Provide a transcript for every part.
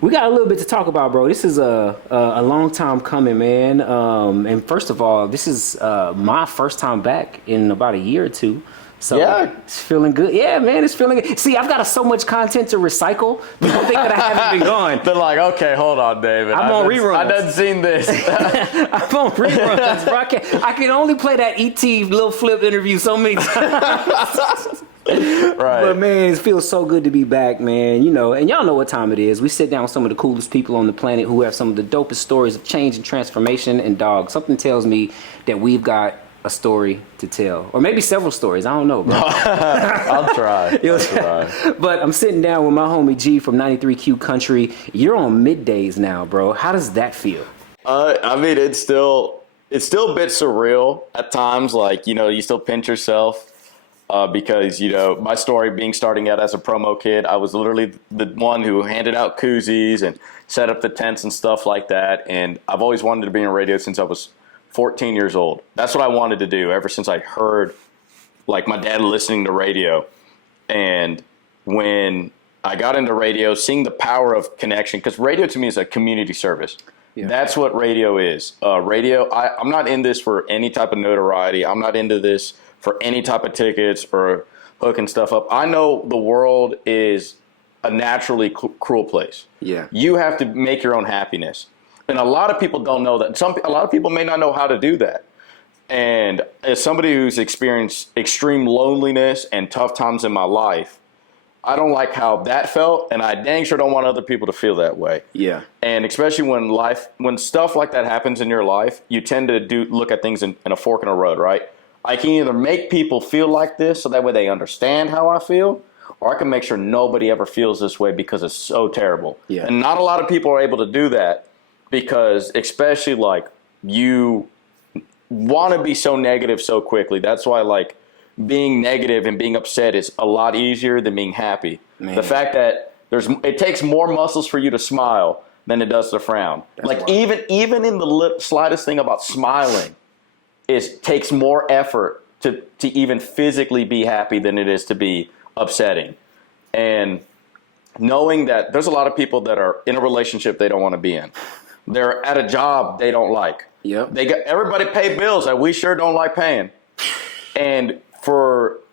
We got a little bit to talk about, bro. This is a long time coming, man. And first of all, this is my first time back in about a year or two. So yeah, it's feeling good. Yeah, man, it's feeling good. See, I've got so much content to recycle. People think that I haven't been gone. They're like, okay, hold on, David. I'm on reruns. I done seen this. I'm on reruns, bro. I can only play that ET Lil Flip interview so many times. Right. But man, it feels so good to be back, man. You know, and y'all know what time it is. We sit down with some of the coolest people on the planet who have some of the dopest stories of change and transformation. And dog, something tells me that we've got a story to tell, or maybe several stories. I don't know, bro. I'll try. But I'm sitting down with my homie G from 93Q Country. You're on middays now, bro. How does that feel? I mean, it's still a bit surreal at times. Like, you know, you still pinch yourself. Because, you know, my story starting out as a promo kid, I was literally the one who handed out koozies and set up the tents and stuff like that. And I've always wanted to be in radio since I was 14 years old. That's what I wanted to do ever since I heard, like, my dad listening to radio. And when I got into radio, seeing the power of connection, because radio to me is a community service. Yeah. That's what radio is. I'm not in this for any type of notoriety. I'm not into this for any type of tickets or hooking stuff up. I know the world is a naturally cruel place. Yeah. You have to make your own happiness. And a lot of people don't know that. A lot of people may not know how to do that. And as somebody who's experienced extreme loneliness and tough times in my life, I don't like how that felt, and I dang sure don't want other people to feel that way. Yeah. And especially when stuff like that happens in your life, you tend to look at things in a fork in a road, right? I can either make people feel like this so that way they understand how I feel, or I can make sure nobody ever feels this way because it's so terrible. Yeah. And not a lot of people are able to do that because especially like you want to be so negative so quickly. That's why like being negative and being upset is a lot easier than being happy. Man. The fact that it takes more muscles for you to smile than it does to frown. That's like wild. even in the slightest thing about smiling, it takes more effort to even physically be happy than it is to be upsetting. And knowing that there's a lot of people that are in a relationship they don't want to be in. They're at a job they don't like. Yep. Everybody pay bills that we sure don't like paying. And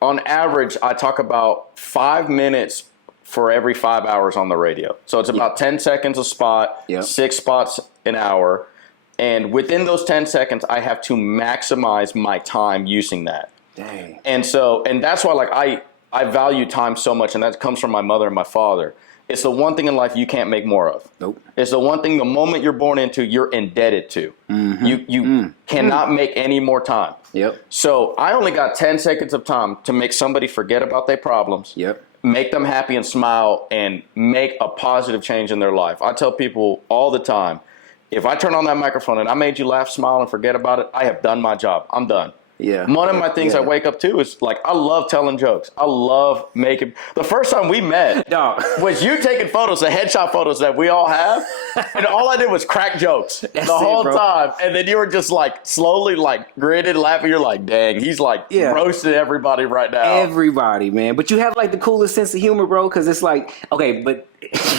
on average, I talk about 5 minutes for every 5 hours on the radio. So it's about 10 seconds a spot, 6 spots an hour. And within those 10 seconds, I have to maximize my time using that. Dang. And that's why like I value time so much, and that comes from my mother and my father. It's the one thing in life you can't make more of. Nope. It's the one thing the moment you're born into, you're indebted to. Mm-hmm. You cannot make any more time. Yep. So I only got 10 seconds of time to make somebody forget about their problems. Yep. Make them happy and smile and make a positive change in their life. I tell people all the time, if I turn on that microphone and I made you laugh, smile, and forget about it, I have done my job. I'm done. Yeah. One of my things I wake up to is like I love telling jokes. I love making. The first time we met was you taking photos, the headshot photos that we all have, and all I did was crack jokes the whole time. And then you were just like slowly like grinning, laughing. You're like, dang, he's like roasting everybody right now. Everybody, man. But you have like the coolest sense of humor, bro. Because it's like, okay, but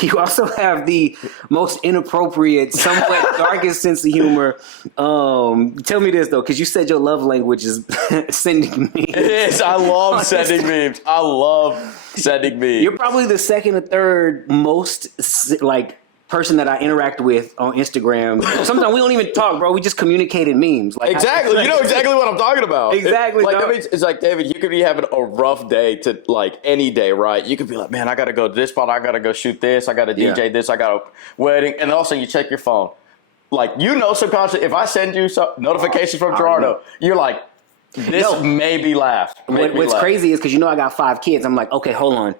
you also have the most inappropriate, somewhat darkest sense of humor. Tell me this though, because you said your love language is sending memes. It is. I love sending memes. I love sending memes. You're probably the second or third most like person that I interact with on Instagram. Sometimes we don't even talk, bro. We just communicate in memes. Like exactly. You know exactly what I'm talking about. Exactly. It's like, David, you could be having a rough day to like any day, right? You could be like, man, I got to go to this spot. I got to go shoot this. I got to DJ this. I got a wedding. And also you check your phone. Like, you know, subconsciously, if I send you some notifications from Toronto, you're like, this made me laugh. What's crazy is because you know I got 5 kids. I'm like, okay, hold on.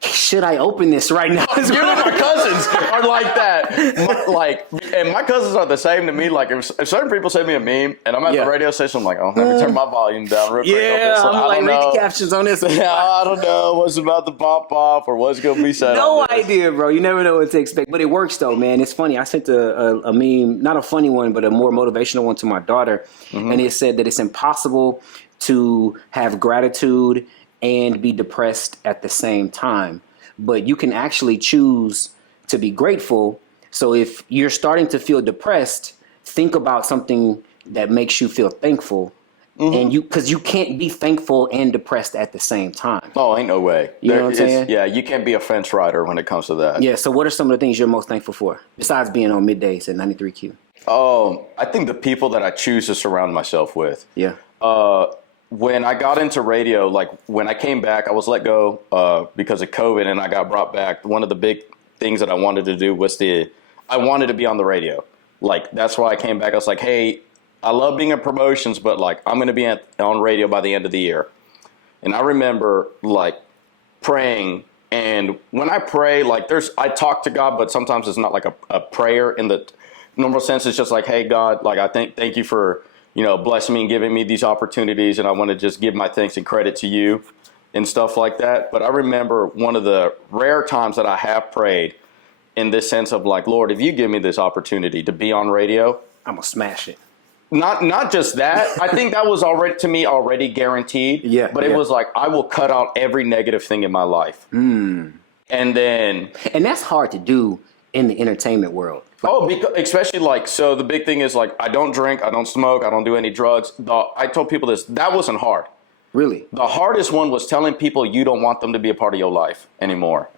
Should I open this right now? You and my cousins are like that. And my cousins are the same to me. Like, if certain people send me a meme and I'm at the radio station, I'm like, oh, let me turn my volume down real quick. Yeah, I'm like, read the captions on this. Yeah, I don't know what's about to pop off or what's going to be said. No idea, bro. You never know what to expect. But it works, though, man. It's funny. I sent a meme, not a funny one, but a more motivational one to my daughter. Mm-hmm. And it said that it's impossible to have gratitude and be depressed at the same time. But you can actually choose to be grateful. So if you're starting to feel depressed, think about something that makes you feel thankful. And because you can't be thankful and depressed at the same time. Oh, ain't no way. You know what I'm saying? Yeah, you can't be a fence rider when it comes to that. Yeah. So what are some of the things you're most thankful for besides being on middays at 93Q? I think the people that I choose to surround myself with. Yeah. When I got into radio, like when I came back, I was let go because of COVID, and I got brought back. One of the big things that I wanted to do was I wanted to be on the radio. Like, that's why I came back. I was like, hey, I love being in promotions, but like I'm going to be on radio by the end of the year. And I remember like praying. And when I pray, like I talk to God, but sometimes it's not like a prayer in the normal sense. It's just like, hey, God, like thank you for, blessing me and giving me these opportunities. And I want to just give my thanks and credit to you and stuff like that. But I remember one of the rare times that I have prayed in this sense of like, Lord, if you give me this opportunity to be on radio, I'm going to smash it. Not just that. I think that was already guaranteed. Yeah. But it was like, I will cut out every negative thing in my life. And that's hard to do in the entertainment world. Because especially like, so the big thing is like, I don't drink, I don't smoke, I don't do any drugs. I told people this, that wasn't hard. Really? The hardest one was telling people you don't want them to be a part of your life anymore.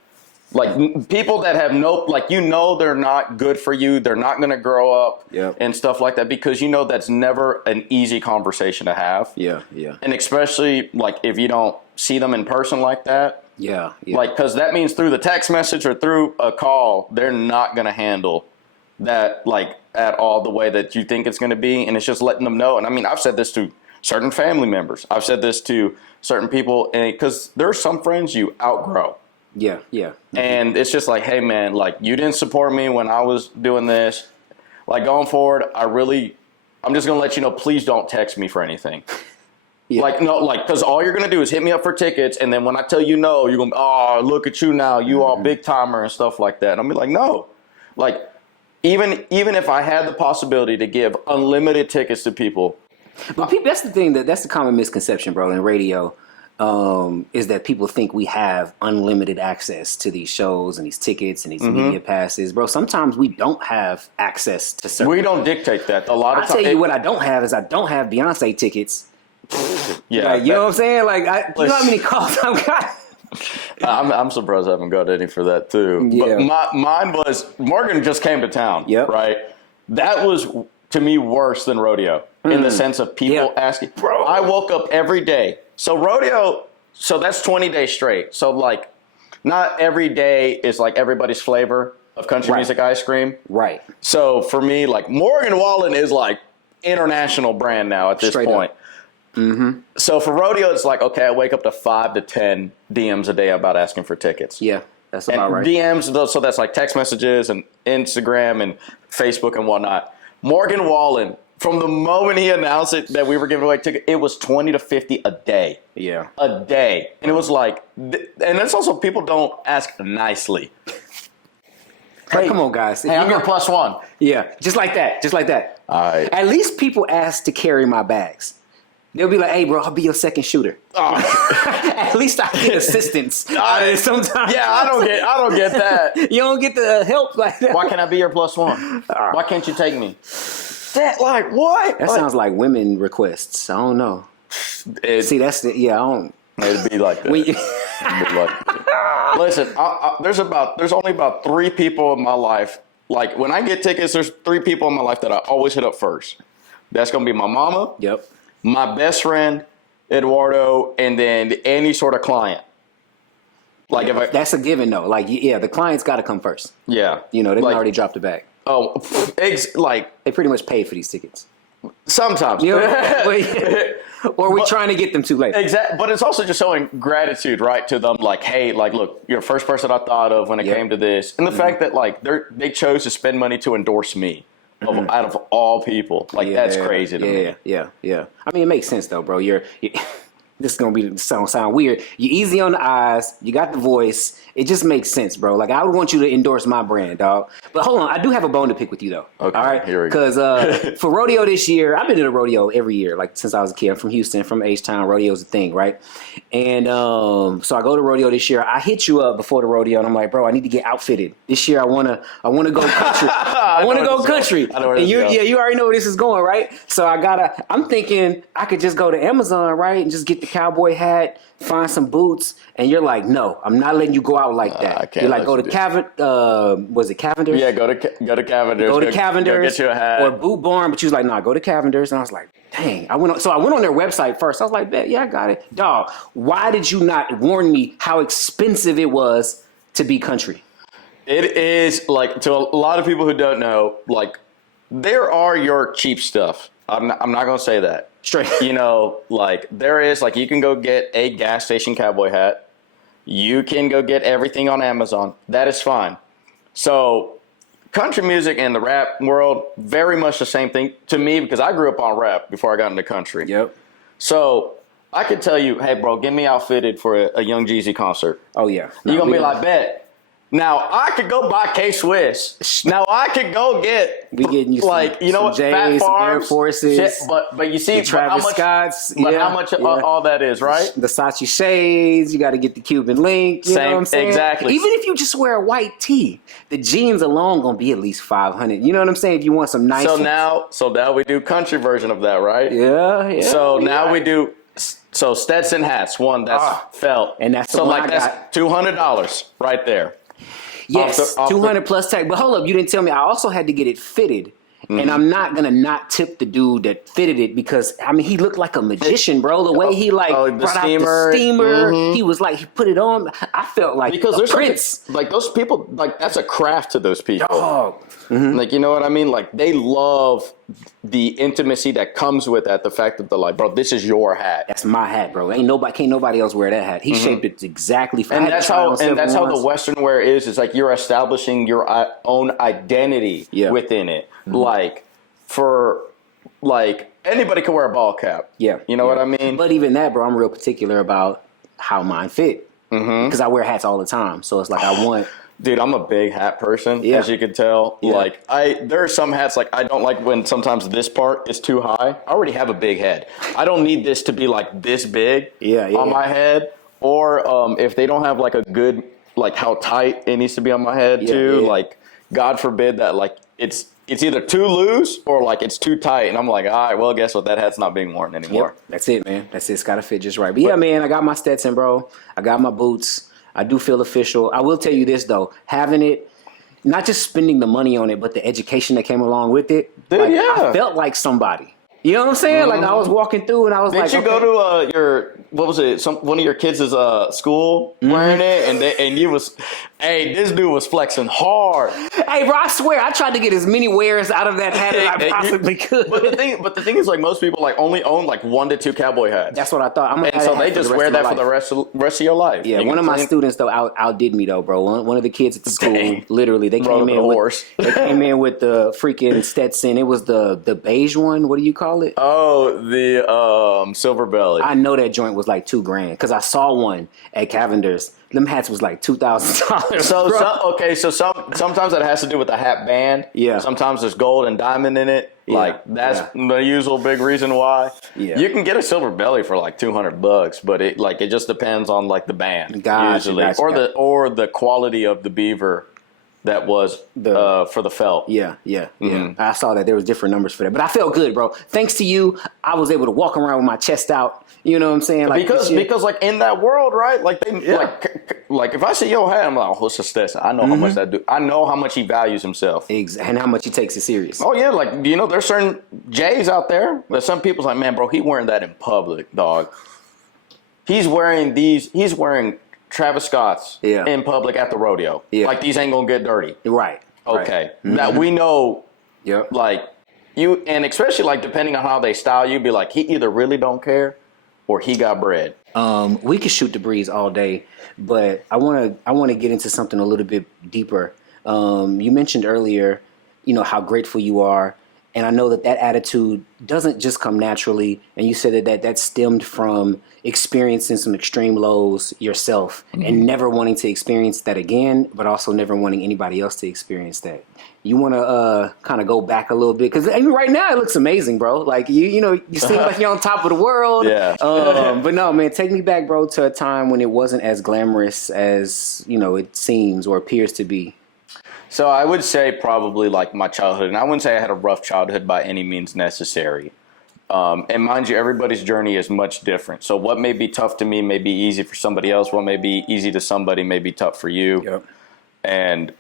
Like people that have they're not good for you. They're not going to grow up and stuff like that, because that's never an easy conversation to have. Yeah, yeah. And especially like if you don't see them in person like that. Yeah, yeah. Like, because that means through the text message or through a call, they're not going to handle that like at all the way that you think it's going to be. And it's just letting them know. And I mean, I've said this to certain family members. I've said this to certain people, and because there are some friends you outgrow. Yeah, yeah. And it's just like, hey, man, like, you didn't support me when I was doing this. Like, going forward, I'm just going to let you know, please don't text me for anything. Yeah. Like, no, like, because all you're going to do is hit me up for tickets. And then when I tell you no, you're going to be, oh, look at you now. You all big timer and stuff like that. And I'll be like, no. Like, even if I had the possibility to give unlimited tickets to people. But people, that's the thing, that's the common misconception, bro, in radio. Is that people think we have unlimited access to these shows and these tickets and these media passes, bro. Sometimes we don't have access to certain. We don't dictate that. A lot of times. I'll tell you what I don't have is I don't have Beyonce tickets. Yeah, like, you know what I'm saying? Like, you know how many calls I've got? I'm surprised I haven't got any for that too. Yeah. But mine was Morgan just came to town. Yep. Right. That was to me worse than Rodeo in the sense of people asking. Bro, I woke up every day. So Rodeo, so that's 20 days straight. So like, not every day is like everybody's flavor of country music ice cream. Right. So for me, like Morgan Wallen is like international brand now at this point. So for Rodeo, it's like, okay, I wake up to 5 to 10 DMs a day about asking for tickets. Yeah, that's about right. DMs, so that's like text messages and Instagram and Facebook and whatnot. Morgan Wallen, from the moment he announced it that we were giving away tickets, it was 20 to 50 a day. Yeah. A day. And it was like, and it's also, people don't ask nicely. Hey, come on, guys. Hey, I'm your +1. Yeah, just like that. Just like that. All right. At least people ask to carry my bags. They'll be like, hey, bro, I'll be your second shooter. Oh. At least I get assistance. Sometimes. Yeah, I don't get that. You don't get the help like that. Why can't I be your +1? Why can't you take me? That, like, what? That sounds like women requests. I don't know. See, that's the, I don't. It'd be like that. Listen, there's only about 3 people in my life. Like, when I get tickets, there's 3 people in my life that I always hit up first. That's going to be my mama. Yep. My best friend, Eduardo, and then any sort of client. Like, if that's a given, though. Like, the client's got to come first. Yeah. They've already dropped the bag. Oh, they pretty much paid for these tickets. Sometimes. Or we're trying to get them too late. Exactly. But it's also just showing gratitude, right, to them. Like, hey, like, look, you're the first person I thought of when it came to this. And the fact that, like, they chose to spend money to endorse me out of all people. Like, that's crazy to me. Yeah. I mean, it makes sense, though, bro. This is going to sound weird. You're easy on the eyes. You got the voice. It just makes sense, bro. Like, I would want you to endorse my brand, dog. But hold on, I do have a bone to pick with you though. Okay, all right, here we go. Because for rodeo this year, I've been to the rodeo every year, like since I was a kid. I'm from Houston, from H-Town. Rodeo's a thing, right? And so I go to rodeo this year. I hit you up before the rodeo, and I'm like, bro, I need to get outfitted this year. I wanna go country. I wanna go country. I know where and this you, is going. yeah, you already know where this is going, right? So I'm thinking I could just go to Amazon, right, and just get the cowboy hat, find some boots, and you're like, no, I'm not letting you go out like that. I can't You're like, let go you to do was it Cavender's? Yeah, go to Cavender's. Go to Cavender's Go get you a hat. or Boot Barn, but she was like, nah, go to Cavender's. And I was like, dang. I went on their website first. I was like, bet, yeah, I got it. Dog, why did you not warn me how expensive it was to be country? It is, like, to a lot of people who don't know, like, there are your cheap stuff. I'm not going to say that. Straight. You know, like, there is, like, you can go get a gas station cowboy hat. You can go get everything on Amazon. That is fine. So, country music and the rap world, very much the same thing to me, because I grew up on rap before I got into country. Yep. So, I could tell you, hey, bro, get me outfitted for a Young Jeezy concert. Oh, yeah. You're going to be like, bet. Now, I could go buy K-Swiss. Now, I could go get, we getting you like, some, you know what, J's, Fat some Farms. Air Forces. Shit, but you see, Travis how much, Scott's. but yeah, how much yeah. all that is, right? The Saatchi shades, you got to get the Cuban link. You know what I'm saying? Exactly. Even if you just wear a white tee, the jeans alone going to be at least $500. You know what I'm saying? If you want some nice So ones. now we do country version of that, right? Yeah. So now we do, so Stetson hats, one that's felt. And that's the so one like I that's $200 right there. Yes, off the- 200 plus tax. But hold up, you didn't tell me. I also had to get it fitted. And I'm not going to not tip the dude that fitted it because, I mean, he looked like a magician, bro. The way he, like, the brought steamer. out the steamer. He was like, he put it on. I felt like Because a there's prince. like those people, like that's a craft to those people. Oh. Like, you know what I mean? Like, they love the intimacy that comes with that. The fact that they're like, bro, this is your hat. That's my hat, bro. Can't nobody else wear that hat. He shaped it exactly for And that's how the Western wear is. It's like you're establishing your own identity within it. Like, anybody can wear a ball cap. Yeah. You know what I mean? But even that, bro, I'm real particular about how mine fit. Because I wear hats all the time. So it's like I want... Dude, I'm a big hat person, as you can tell. Yeah. Like, there are some hats, like, I don't like when sometimes this part is too high. I already have a big head. I don't need this to be, like, this big on my head. Or if they don't have, like, a good, like, how tight it needs to be on my head, too. Yeah. Like, God forbid that, like, it's either too loose or, like, it's too tight. And I'm like, all right, well, guess what? That hat's not being worn anymore. Yep. That's it, man. That's it. It's got to fit just right. But, yeah, man, I got my Stetson, bro. I got my boots. I do feel official. I will tell you this, though. Having it, not just spending the money on it, but the education that came along with it. Dude, like, yeah. I felt like somebody. You know what I'm saying? Like, I was walking through and I was Did like... you go to your, what was it, one of your kids' school wearing it? And you was, hey, this dude was flexing hard. Hey, bro, I swear, I tried to get as many wears out of that hat as I possibly could. But the thing is, like, most people, like, only own, like, 1 to 2 cowboy hats. That's what I thought. And so they just wear that for the rest of your life. Yeah, one of my students, though, outdid me, though, bro. One of the kids at the school, literally, they came in with the freaking Stetson. It was the beige one. What do you call it? Oh, the silver belly. I know that joint was like $2,000 because I saw one at Cavender's. Them hats was like $2,000. So sometimes that has to do with the hat band. Yeah. Sometimes there's gold and diamond in it. Like that's the usual big reason why. Yeah. You can get a silver belly for like $200, but it just depends on like the band usually, or the quality of the beaver that was for the felt. Yeah. I saw that there was different numbers for that, but I felt good, bro. Thanks to you, I was able to walk around with my chest out. You know what I'm saying? Like because like in that world, right? Like like if I see your hat, I'm like, oh, what's a Stetson? I know how much that dude. I know how much he values himself, and how much he takes it serious. Oh yeah, like there's certain J's out there. But some people's like, man, bro, he wearing that in public, dog. He's wearing Travis Scott's in public at the rodeo. Yeah. Like these ain't gonna get dirty. Right. Okay. That we know. Yep. Like you, and especially like depending on how they style you, be like he either really don't care or he got bread. We could shoot the breeze all day, but I want to get into something a little bit deeper. You mentioned earlier, how grateful you are, And I know that that attitude doesn't just come naturally. And you said that stemmed from experiencing some extreme lows yourself and never wanting to experience that again, but also never wanting anybody else to experience that. You want to kind of go back a little bit, because I mean, right now it looks amazing, bro. Like you know, you seem like you're on top of the world. Yeah. But no, man, take me back, bro, to a time when it wasn't as glamorous as, you know, it seems or appears to be. So I would say probably like my childhood, and I wouldn't say I had a rough childhood by any means necessary. And mind you, everybody's journey is much different. So what may be tough to me may be easy for somebody else. What may be easy to somebody may be tough for you. Yep. And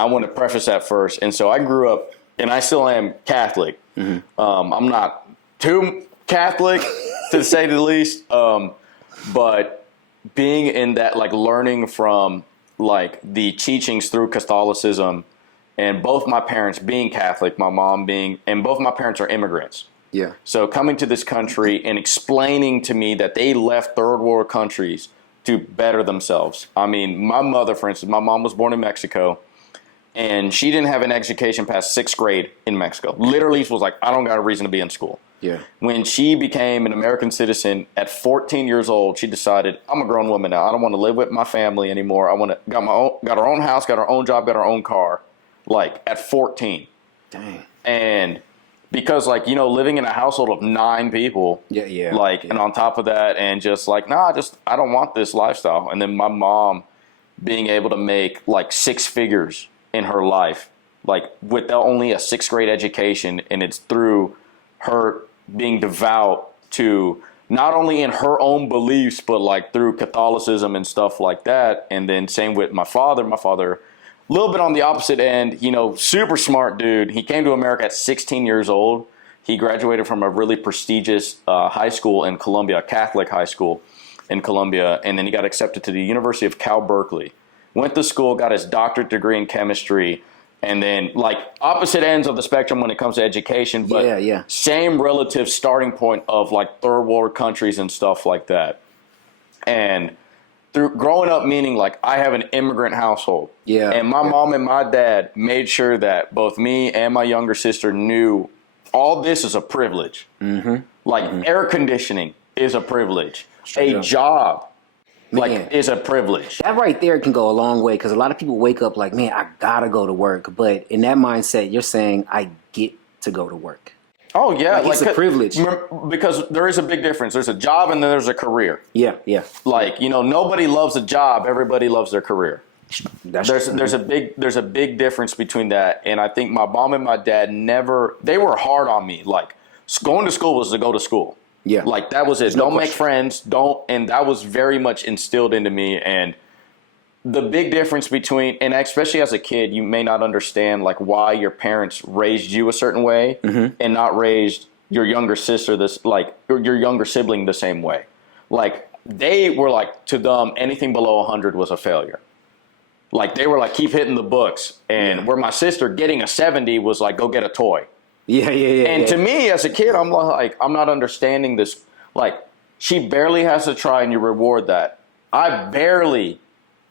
I want to preface that first. And so I grew up, and I still am Catholic. I'm not too Catholic, to say the least. But being in that, like learning from like the teachings through Catholicism, and both my parents being Catholic, my mom being, and both my parents are immigrants. Yeah. So coming to this country and explaining to me that they left third world countries to better themselves. I mean, my mother, for instance, my mom was born in Mexico, and she didn't have an education past sixth grade in Mexico. Literally, she was like, I don't got a reason to be in school. Yeah. When she became an American citizen at 14 years old, she decided, I'm a grown woman now. I don't want to live with my family anymore. I want to got our own house, got our own job, got our own car, like at 14. Dang. And because, like, you know, living in a household of 9 people, and on top of that, and just like, I don't want this lifestyle. And then my mom being able to make like 6 figures in her life, like with only a 6th grade education, and it's through her being devout to not only in her own beliefs, but like through Catholicism and stuff like that. And then same with my father, a little bit on the opposite end, you know, super smart dude. He came to America at 16 years old. He graduated from a really prestigious high school in Columbia, a Catholic high school in Columbia. And then he got accepted to the University of Cal Berkeley. Went to school, got his doctorate degree in chemistry. And then, like, opposite ends of the spectrum when it comes to education, but same relative starting point of, like, third world countries and stuff like that. And through growing up, meaning, like, I have an immigrant household. Yeah. And my mom and my dad made sure that both me and my younger sister knew all this is a privilege. Like, air conditioning is a privilege. A job. Like, is a privilege. That right there can go a long way, because a lot of people wake up like, man, I gotta go to work. But in that mindset, you're saying, I get to go to work. Oh, yeah. Like, it's a privilege. Because there is a big difference. There's a job and then there's a career. Yeah. Like, you know, nobody loves a job. Everybody loves their career. There's a big difference between that. And I think my mom and my dad they were hard on me. Like, going to school was to go to school. Yeah. Like, that was it. Don't make friends. And that was very much instilled into me. And the big difference between, and especially as a kid, you may not understand, like, why your parents raised you a certain way and not raised your younger sister, your younger sibling the same way. Like, they were like, to them, anything below 100 was a failure. Like, they were like, keep hitting the books. And where my sister getting a 70 was like, go get a toy. And to me, as a kid, I'm like, I'm not understanding this. Like, she barely has to try, and you reward that. I barely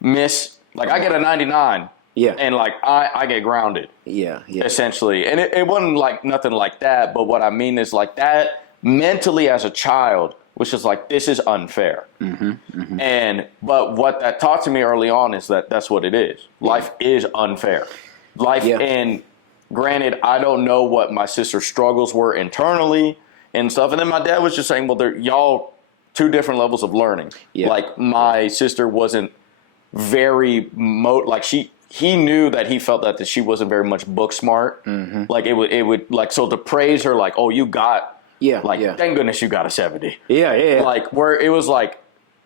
miss. Like, I get a 99. And like, I get grounded. Essentially, and it wasn't like nothing like that. But what I mean is, like, that mentally as a child, which is like, this is unfair. But what that taught to me early on is that that's what it is. Life is unfair. And granted, I don't know what my sister's struggles were internally and stuff. And then my dad was just saying, well, y'all 2 different levels of learning. Like, my sister wasn't very, he knew that he felt that she wasn't very much book smart. Like, it would, like, so to praise her, like, oh, you got, thank goodness you got a 70. Like, where it was like,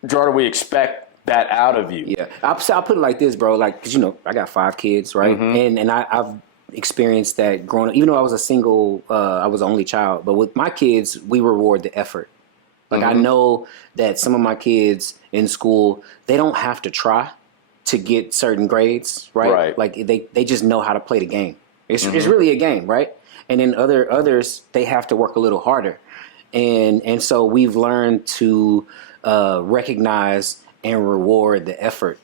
Jordan, we expect that out of you. I'll put it like this, bro. Like, because, you know, I got 5 kids, right? And I've experienced that growing up. Even though I was a single, I was the only child. But with my kids, we reward the effort. Like, I know that some of my kids in school, they don't have to try to get certain grades, right? Like, they just know how to play the game. It's really a game, right? And then others, they have to work a little harder. And so we've learned to recognize and reward the effort.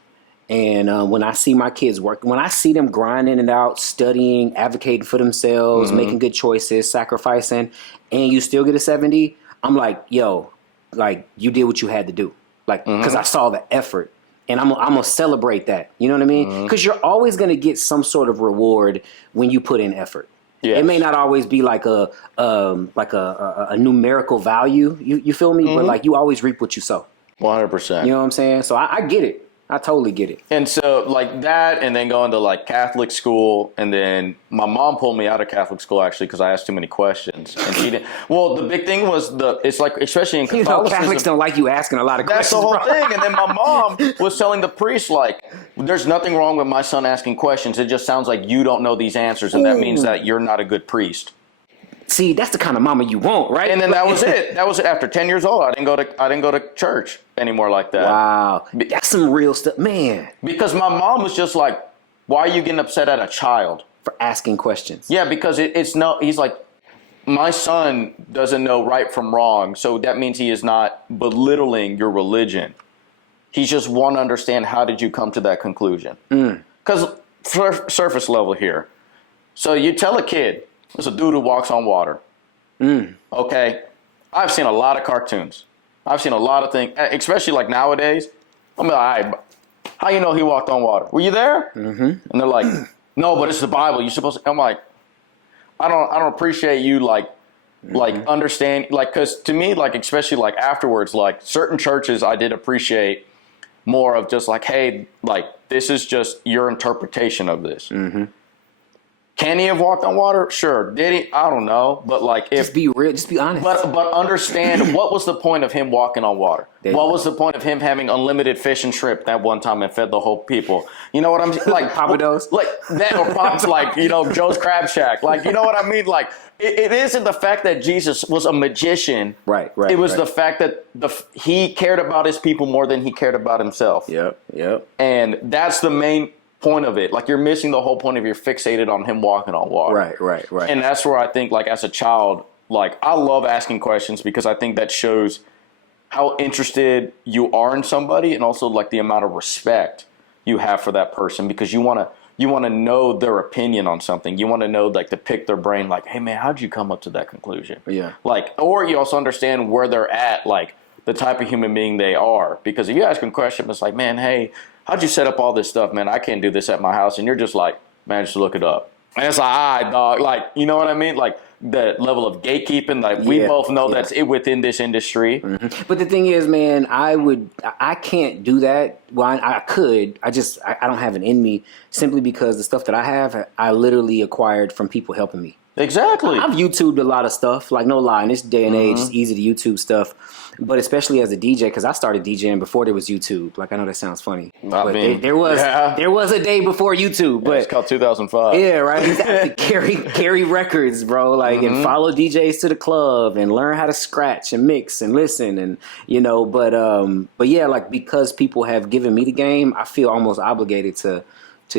And when I see my kids work, when I see them grinding it out, studying, advocating for themselves, making good choices, sacrificing, and you still get a 70, I'm like, yo, like you did what you had to do. Like, because I saw the effort. And I'm gonna celebrate that. You know what I mean? Because you're always gonna get some sort of reward when you put in effort. Yes. It may not always be like a numerical value. You feel me? But like you always reap what you sow. 100%. You know what I'm saying? So I get it. I totally get it. And so like that, and then going to like Catholic school, and then my mom pulled me out of Catholic school actually because I asked too many questions, and she didn't. Well, the big thing was it's like, especially in Catholicism, Catholics don't like you asking a lot of questions. That's the whole thing. And then my mom was telling the priest like, "There's nothing wrong with my son asking questions. It just sounds like you don't know these answers, and that means that you're not a good priest." See, that's the kind of mama you want, right? And then that was it. That was it. After 10 years old, I didn't go to church anymore like that. Wow, that's some real stuff, man. Because my mom was just like, "Why are you getting upset at a child for asking questions?" Yeah, because it's no. He's like, my son doesn't know right from wrong, so that means he is not belittling your religion. He's just want to understand how did you come to that conclusion? Because surface level here. So you tell a kid. There's a dude who walks on water. Okay. I've seen a lot of cartoons. I've seen a lot of things, especially like nowadays. I'm like, all right, how you know he walked on water? Were you there? And they're like, no, but it's the Bible. You're supposed to. I'm like, I don't appreciate you like understand, like, because to me, like, especially like afterwards, like certain churches I did appreciate more of just like, hey, like this is just your interpretation of this. Can he have walked on water? Sure. Did he? I don't know. But like, just be real, just be honest. But understand what was the point of him walking on water? What was the point of him having unlimited fish and shrimp that one time and fed the whole people? You know what I'm like? Papados, like that, or pops like Joe's Crab Shack. Like you know what I mean? Like it isn't the fact that Jesus was a magician. Right. It was the fact that he cared about his people more than he cared about himself. Yep. And that's the main point of it. Like you're missing the whole point of you're fixated on him walking on water. Right. And that's where I think like as a child, like I love asking questions because I think that shows how interested you are in somebody and also like the amount of respect you have for that person because you want to know their opinion on something. You want to know like to pick their brain like, hey man, how'd you come up to that conclusion? Yeah. Like, or you also understand where they're at, like the type of human being they are. Because if you ask them a question, it's like, man, hey, how'd you set up all this stuff, man? I can't do this at my house. And you're just like, man, just look it up. And it's like, all right, dog. Like, you know what I mean? Like the level of gatekeeping, like we both know that's it within this industry. But the thing is, man, I can't do that. Well, I could. I don't have it in me simply because the stuff that I have, I literally acquired from people helping me. Exactly. I've YouTubed a lot of stuff, like no lie. In this day and age, it's easy to YouTube stuff. But especially as a DJ, because I started DJing before there was YouTube. Like I know that sounds funny, but there was a day before YouTube. But it's called 2005. Yeah, right. You got to carry records, bro. Like and follow DJs to the club and learn how to scratch and mix and listen and But yeah, like because people have given me the game, I feel almost obligated to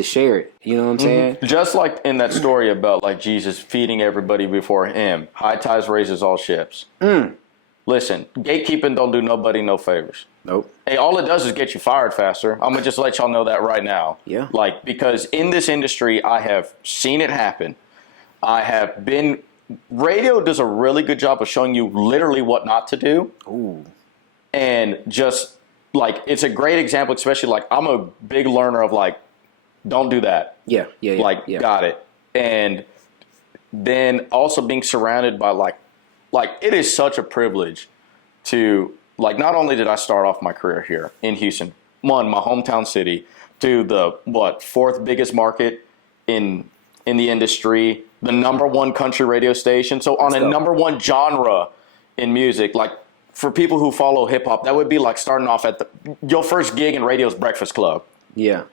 share it. You know what I'm saying? Just like in that story about like Jesus feeding everybody before him. High tides raises all ships. Listen, gatekeeping don't do nobody no favors. Nope. Hey, all it does is get you fired faster. I'm going to just let y'all know that right now. Yeah. Like, because in this industry, I have seen it happen. Radio does a really good job of showing you literally what not to do. Ooh. And just, like, it's a great example, especially, like, I'm a big learner of, like, don't do that. Yeah. Got it. And then also being surrounded by, like it is such a privilege to, like, not only did I start off my career here in Houston, my hometown city, to the, fourth biggest market in the industry, the #1 country radio station. So on a #1 genre in music, like, for people who follow hip hop, that would be like starting off at your first gig in radio's Breakfast Club. Yeah.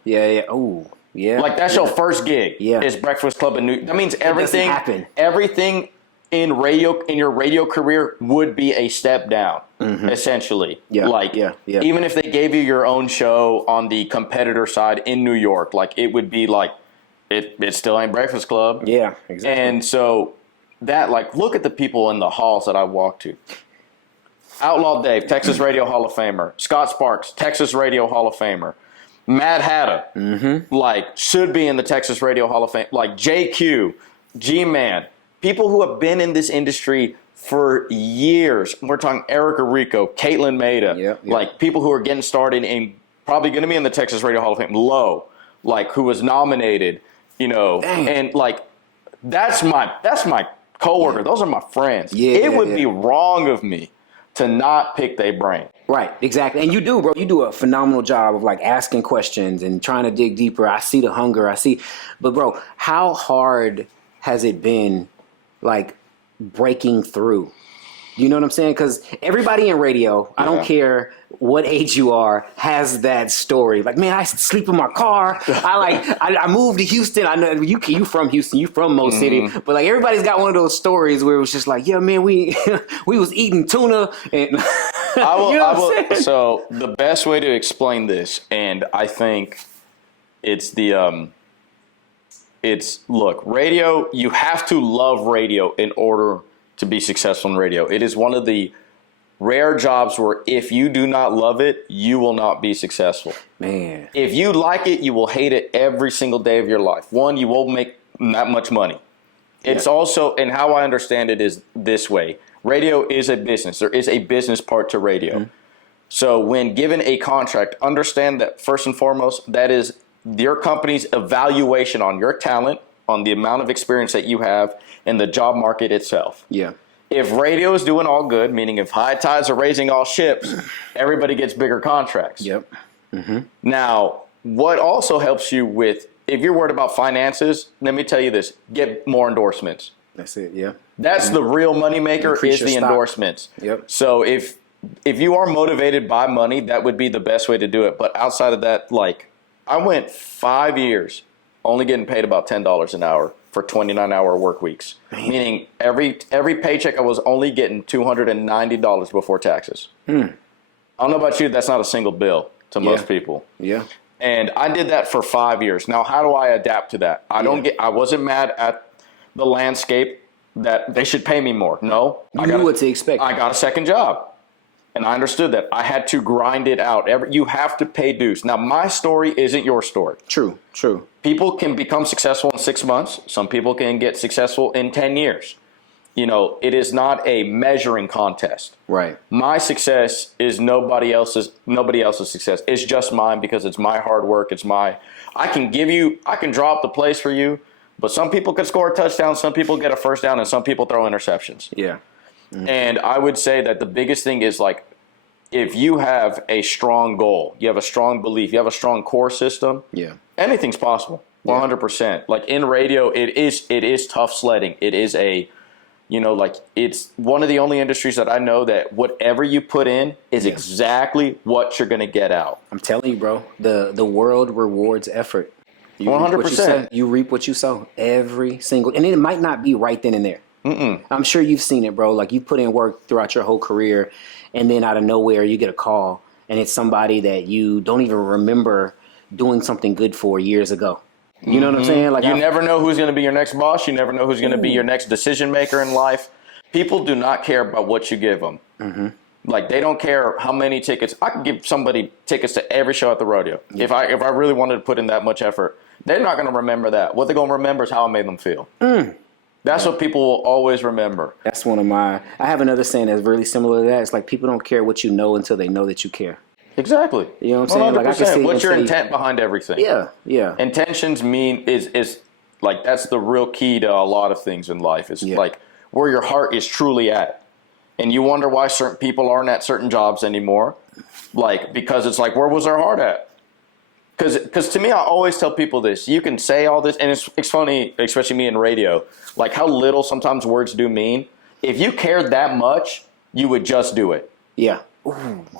Ooh. Yeah. Like, that's your first gig. Yeah. Is Breakfast Club in New York. That means everything. It doesn't happen. Everything in your radio career would be a step down, essentially. Yeah. Even if they gave you your own show on the competitor side in New York, like, it would be like, it still ain't Breakfast Club. Yeah, exactly. And so that, like, look at the people in the halls that I walk to. Outlaw Dave, Texas Radio Hall of Famer. Scott Sparks, Texas Radio Hall of Famer. Mad Hatter, like should be in the Texas Radio Hall of Fame, like JQ, G-Man, people who have been in this industry for years. We're talking Erica Rico, Caitlin Maida, like people who are getting started and probably going to be in the Texas Radio Hall of Fame. Low, like who was nominated, you know, and like that's my coworker. Those are my friends. It would be wrong of me to not pick their brain. Right, exactly. And you do, bro. You do a phenomenal job of like asking questions and trying to dig deeper. I see the hunger. But bro, how hard has it been like breaking through? You know what I'm saying? Because everybody in radio, I don't care what age you are, has that story. Like, man, I sleep in my car. I moved to Houston. I know you from Houston. You from Mo City. But like everybody's got one of those stories where it was just like, yeah, man, we was eating tuna. And So the best way to explain this, and I think it's look, radio. You have to love radio in order to be successful in radio. It is one of the rare jobs where if you do not love it, you will not be successful. Man. If you like it, you will hate it every single day of your life. One, you won't make that much money. It's also, and how I understand it is this way. Radio is a business. There is a business part to radio. So when given a contract, understand that first and foremost, that is your company's evaluation on your talent, on the amount of experience that you have, and the job market itself. Yeah. If radio is doing all good, meaning if high tides are raising all ships, everybody gets bigger contracts. Yep. Now, what also helps you with, if you're worried about finances, let me tell you this, get more endorsements. That's it, yeah. That's the real moneymaker, Increase is your the stock. endorsements. Yep. So if you are motivated by money, that would be the best way to do it. But outside of that, like, I went 5 years only getting paid about $10 an hour for 29-hour work weeks. Man. Meaning every paycheck I was only getting $290 before taxes. I don't know about you, that's not a single bill to most people. Yeah. And I did that for 5 years. Now, how do I adapt to that? I wasn't mad at the landscape that they should pay me more. No. You knew what to expect. I got a second job. And I understood that. I had to grind it out. You have to pay dues. Now, my story isn't your story. True. People can become successful in 6 months. Some people can get successful in 10 years. You know, it is not a measuring contest. Right. My success is nobody else's success. It's just mine because it's my hard work. I can draw up the plays for you, but some people could score a touchdown, some people get a first down, and some people throw interceptions. Yeah. And I would say that the biggest thing is, like, if you have a strong goal, you have a strong belief, you have a strong core system, anything's possible. 100%. Like in radio, it is tough sledding. It is it's one of the only industries that I know that whatever you put in is exactly what you're going to get out. I'm telling you, bro, the world rewards effort. 100%. You reap what you sow every single, and it might not be right then and there. I'm sure you've seen it, bro. Like, you put in work throughout your whole career, and then out of nowhere you get a call, and it's somebody that you don't even remember doing something good for years ago. You know what I'm saying? Like, you never know who's going to be your next boss. You never know who's going to be your next decision maker in life. People do not care about what you give them. Like, they don't care how many tickets. I could give somebody tickets to every show at the rodeo. If I really wanted to put in that much effort, they're not going to remember that. What they're going to remember is how I made them feel. That's what people will always remember. That's one of I have another saying that's really similar to that. It's like, people don't care what you know until they know that you care. Exactly. You know what I'm saying? 100%. Like, I can see What's your intent behind everything? Yeah. Intentions is like, that's the real key to a lot of things in life. It's like where your heart is truly at. And you wonder why certain people aren't at certain jobs anymore. Like, because it's like, where was their heart at? Because to me, I always tell people this. You can say all this, and it's funny, especially me in radio, like how little sometimes words do mean. If you cared that much, you would just do it. Yeah.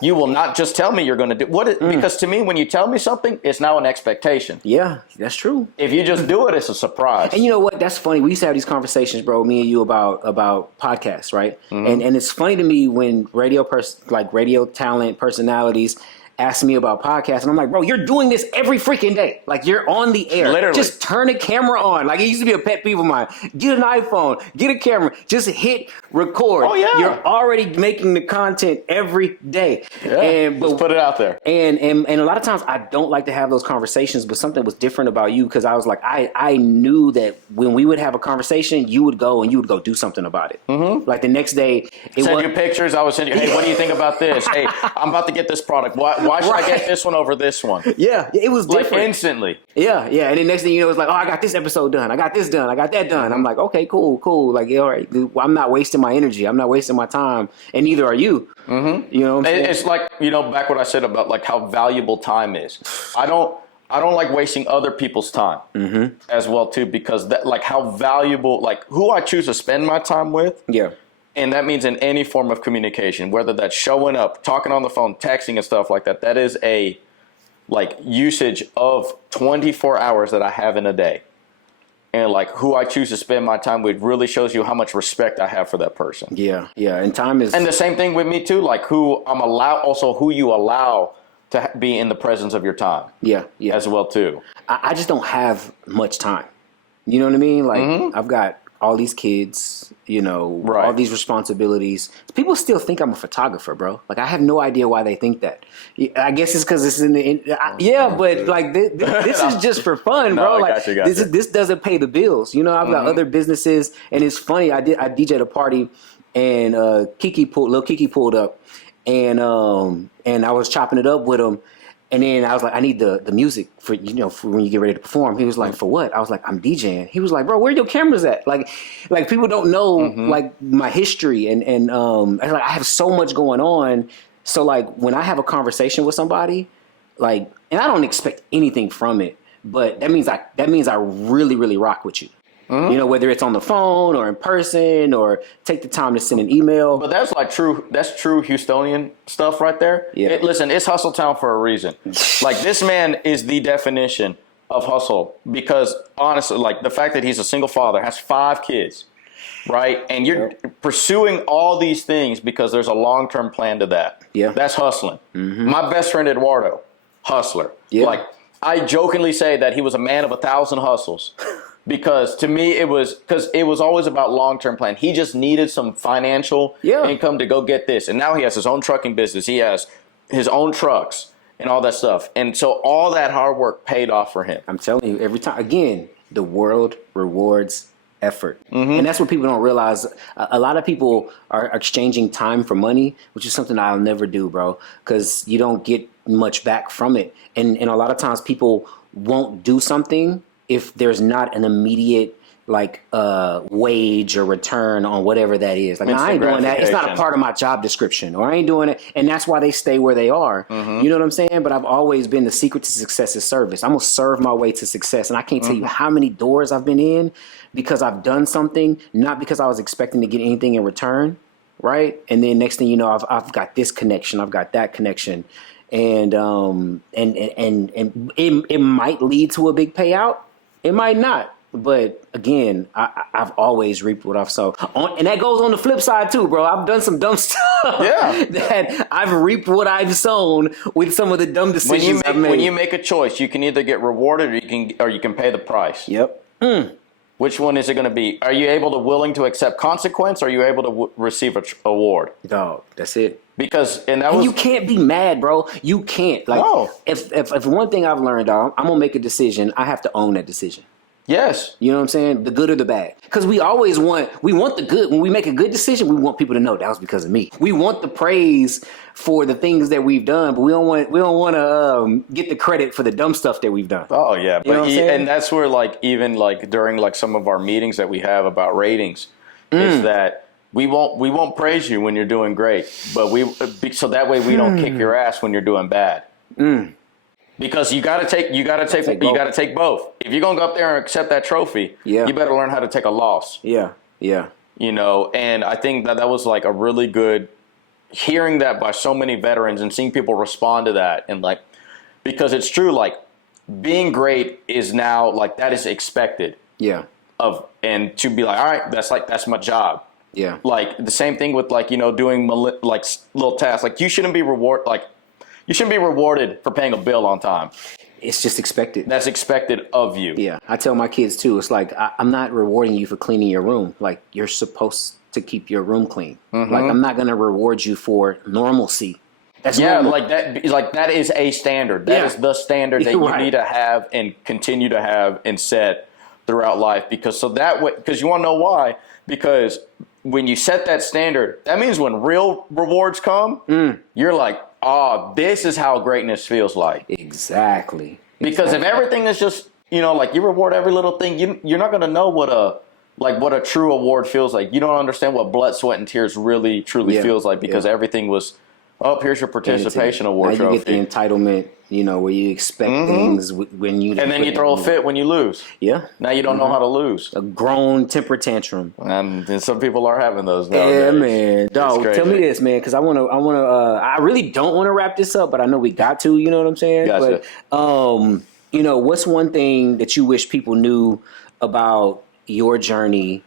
You will not just tell me you're going to do because to me, when you tell me something, it's now an expectation. Yeah, that's true. If you just do it, it's a surprise. And you know what? That's funny. We used to have these conversations, bro, me and you about podcasts, right? And it's funny to me when radio talent personalities asking me about podcasts, and I'm like, bro, you're doing this every freaking day. Like, you're on the air. Literally. Just turn a camera on. Like, it used to be a pet peeve of mine. Get an iPhone, get a camera, just hit record. Oh, yeah. You're already making the content every day. Yeah. Let's put it out there. And a lot of times I don't like to have those conversations, but something was different about you, because I was like, I knew that when we would have a conversation, you would go do something about it. Mm-hmm. Like the next day, send you pictures. I would send you, hey, what do you think about this? Hey, I'm about to get this product. Why should I get this one over this one? Yeah, it was different. Like instantly. Yeah. And then next thing you know, it's like, oh, I got this episode done. I got this done. I got that done. I'm like, okay, cool. Like, all right, I'm not wasting my energy. I'm not wasting my time, and neither are you. Mm-hmm. You know what I'm saying? It's like, back what I said about like how valuable time is. I don't like wasting other people's time as well too, because that, like, how valuable, like, who I choose to spend my time with. Yeah. And that means in any form of communication, whether that's showing up, talking on the phone, texting and stuff like that, that is a like usage of 24 hours that I have in a day. And like who I choose to spend my time with really shows you how much respect I have for that person. Yeah. And time is. And the same thing with me too, like who you allow to be in the presence of your time. Yeah. As well too. I just don't have much time. You know what I mean? Like I've got all these kids, all these responsibilities. People still think I'm a photographer, bro. Like, I have no idea why they think that. I guess it's because it's in the but like this is just for fun, bro. Like, this doesn't pay the bills. I've got other businesses, and it's funny. I DJ'd a party, and Lil Kiki pulled up, and I was chopping it up with him. And then I was like, I need the music for when you get ready to perform. He was like, for what? I was like, I'm DJing. He was like, bro, where are your cameras at? Like people don't know like my history, and like I have so much going on. So like when I have a conversation with somebody, like, and I don't expect anything from it, but that means I really, really rock with you. Whether it's on the phone or in person or take the time to send an email. But that's like true Houstonian stuff right there. Yeah. Listen, it's hustle town for a reason. Like, this man is the definition of hustle, because honestly, like the fact that he's a single father, has 5 kids, right? And you're pursuing all these things because there's a long-term plan to that. Yeah. That's hustling. Mm-hmm. My best friend, Eduardo, hustler. Yeah. Like, I jokingly say that he was a man of 1,000 hustles. Because to me, it was always about long-term plan. He just needed some financial income to go get this. And now he has his own trucking business. He has his own trucks and all that stuff. And so all that hard work paid off for him. I'm telling you, every time, again, the world rewards effort. And that's what people don't realize. A lot of people are exchanging time for money, which is something I'll never do, bro, because you don't get much back from it. And a lot of times people won't do something if there's not an immediate wage or return on whatever that is. Like, I ain't doing that. It's not a part of my job description, or I ain't doing it. And that's why they stay where they are. You know what I'm saying? But I've always been, the secret to success is service. I'm going to serve my way to success. And I can't tell you how many doors I've been in because I've done something, not because I was expecting to get anything in return. Right. And then next thing you know, I've got this connection. I've got that connection. And it might lead to a big payout. It might not. But again, I've always reaped what I've sown. And that goes on the flip side too, bro. I've done some dumb stuff that I've reaped what I've sown with some of the dumb decisions I've made. When you make a choice, you can either get rewarded or you can pay the price. Yep. Which one is it going to be? Are you willing to accept consequence, or are you able to receive an award? Dog, that's it. And you can't be mad, bro. You can't. Like, no. If one thing I've learned, dog, I'm gonna make a decision. I have to own that decision. Yes. You know what I'm saying? The good or the bad. Because we want the good. When we make a good decision, we want people to know that was because of me. We want the praise for the things that we've done, but we don't want to get the credit for the dumb stuff that we've done. Oh yeah, you know what I'm saying? And that's where even during some of our meetings that we have about ratings, is that we won't praise you when you're doing great, but so that way we don't kick your ass when you're doing bad. Because you gotta take both. If you're gonna go up there and accept that trophy, you better learn how to take a loss. Yeah. And I think that was like a really good hearing that by so many veterans and seeing people respond to that, and because it's true, being great is now that is expected. Yeah. And to be all right, that's my job. Yeah. The same thing with doing little tasks. You shouldn't be rewarded. You shouldn't be rewarded for paying a bill on time. It's just expected. That's expected of you. Yeah, I tell my kids too. It's like I'm not rewarding you for cleaning your room. Like you're supposed to keep your room clean. Like I'm not going to reward you for normalcy. That's normal. like that is a standard. That is the standard that you need to have and continue to have and set throughout life. Because you want to know why? Because when you set that standard, that means when real rewards come, you're like, oh, this is how greatness feels like. Exactly. Because if everything is just, like you reward every little thing, you're not going to know what a true award feels like. You don't understand what blood, sweat, and tears really, truly feels like because everything was, here's your participation award now trophy. You get the entitlement, where you expect things when you... And then you throw a fit when you lose. Yeah. Now you don't know how to lose. A grown temper tantrum. And some people are having those nowadays. Yeah, man. Dog, tell me this, man, because I I really don't want to wrap this up, but I know we got to, you know what I'm saying? Gotcha. But, what's one thing that you wish people knew about your journey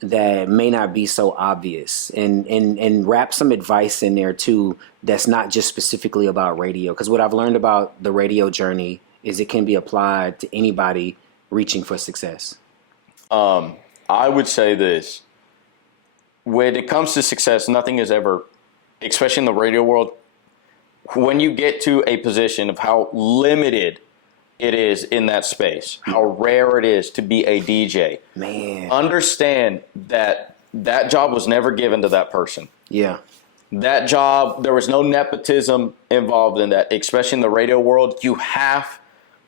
that may not be so obvious, and wrap some advice in there too that's not just specifically about radio? Because what I've learned about the radio journey is it can be applied to anybody reaching for success. I would say this: when it comes to success, nothing is ever, especially in the radio world, when you get to a position of how limited it is in that space, how rare it is to be a DJ. Man. Understand that job was never given to that person. Yeah. That job, there was no nepotism involved in that, especially in the radio world. You have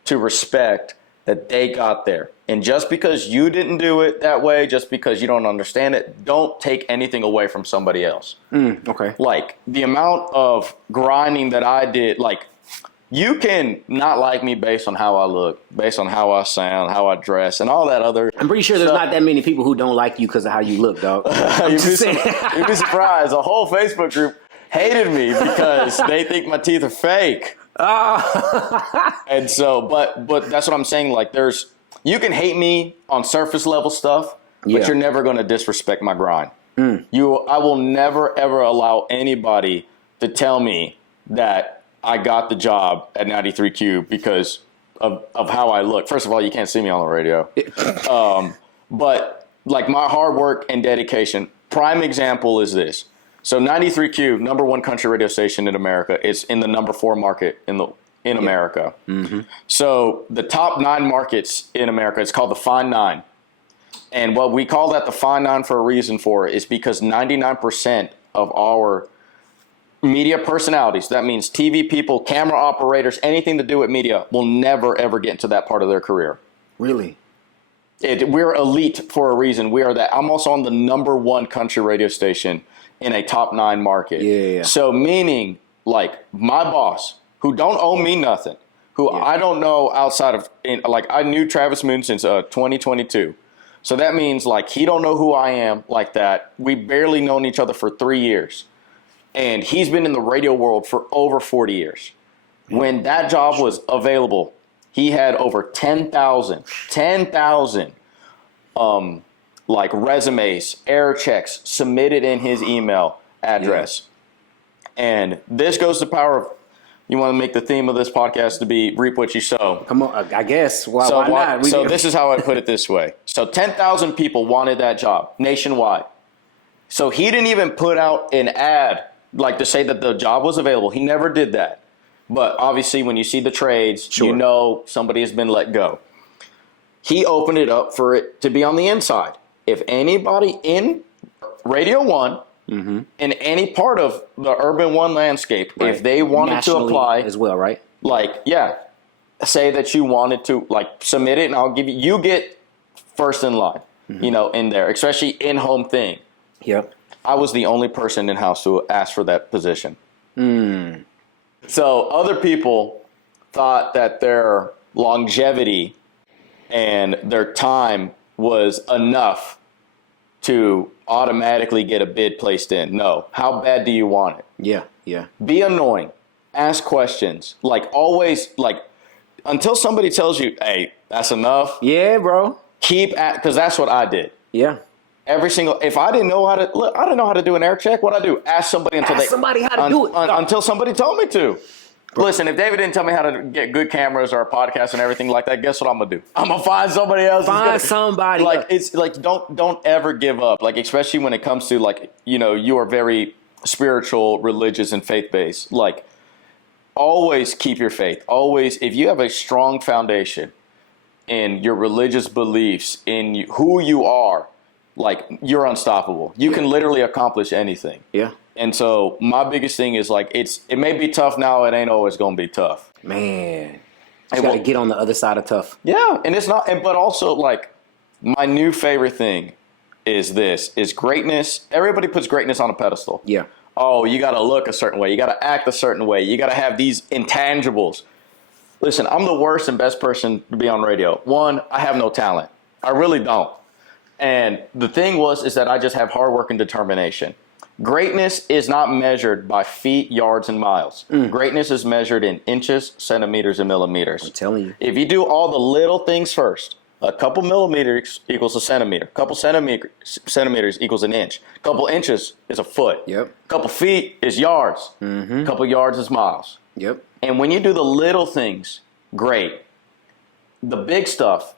to respect that they got there. And just because you didn't do it that way, just because you don't understand it, don't take anything away from somebody else. Okay. Like the amount of grinding that I did, like, you can not like me based on how I look, based on how I sound, how I dress, and all that other. I'm pretty sure there's not that many people who don't like you because of how you look, dog. You'd be surprised. A whole Facebook group hated me because they think my teeth are fake. And so, but that's what I'm saying. Like, you can hate me on surface level stuff, but you're never going to disrespect my grind. I will never ever allow anybody to tell me that I got the job at 93Q because of how I look. First of all, you can't see me on the radio. But like my hard work and dedication, prime example is this. So 93Q, number one country radio station in America. It's in the number 4 market in America. So the top 9 markets in America, it's called the Fine 9. And what we call that the Fine 9 for a reason for it is because 99% of our media personalities, that means TV people, camera operators, anything to do with media, will never, ever get into that part of their career. Really? We're elite for a reason. We are that. I'm also on the number 1 country radio station in a top 9 market. Yeah. So meaning, like, my boss, who don't owe me nothing, who I don't know outside of, I knew Travis Moon since 2022. So that means, like, he don't know who I am like that. We barely known each other for 3 years. And he's been in the radio world for over 40 years. When that job was available, he had over 10,000 resumes, air checks submitted in his email address. And this goes to the power of, you want to make the theme of this podcast to be reap what you sow. Come on, I guess. Why not? So this is how I put it this way. So 10,000 people wanted that job nationwide. So he didn't even put out an ad like to say that the job was available. He never did that. But obviously when you see the trades, you know somebody has been let go. He opened it up for it to be on the inside. If anybody in Radio 1, in any part of the Urban One landscape, if they wanted nationally to apply as well, right? Like, say that you wanted to, like, submit it, and I'll give you get first in line, in there, especially in-home thing. Yep. I was the only person in-house to ask for that position. So other people thought that their longevity and their time was enough to automatically get a bid placed in. No. How bad do you want it? Yeah. Be annoying. Ask questions. Like, always, like, until somebody tells you, hey, that's enough. Yeah, bro. Because that's what I did. Yeah. If I didn't know how to do an air check, what'd I do? Ask somebody until somebody how to do it. Until somebody told me to. Listen, if David didn't tell me how to get good cameras or a podcast and everything like that, guess what I'm gonna do? I'm gonna find somebody else. Find somebody. Like it's like don't ever give up. Like especially when it comes to like you are very spiritual, religious, and faith based. Like always keep your faith. Always, if you have a strong foundation in your religious beliefs, in who you are, like you're unstoppable. You can literally accomplish anything. Yeah. And so my biggest thing is like it may be tough now. It ain't always gonna be tough. Man, you gotta get on the other side of tough. Yeah, and it's not. But also like my new favorite thing is greatness. Everybody puts greatness on a pedestal. Yeah. Oh, you gotta look a certain way. You gotta act a certain way. You gotta have these intangibles. Listen, I'm the worst and best person to be on radio. One, I have no talent. I really don't. And the thing is that I just have hard work and determination. Greatness is not measured by feet, yards, and miles. Greatness is measured in inches, centimeters, and millimeters. I'm telling you. If you do all the little things first, a couple millimeters equals a centimeter. A couple centimeters equals an inch. A couple inches is a foot. Yep. A couple feet is yards. A couple yards is miles. Yep. And when you do the little things, great. The big stuff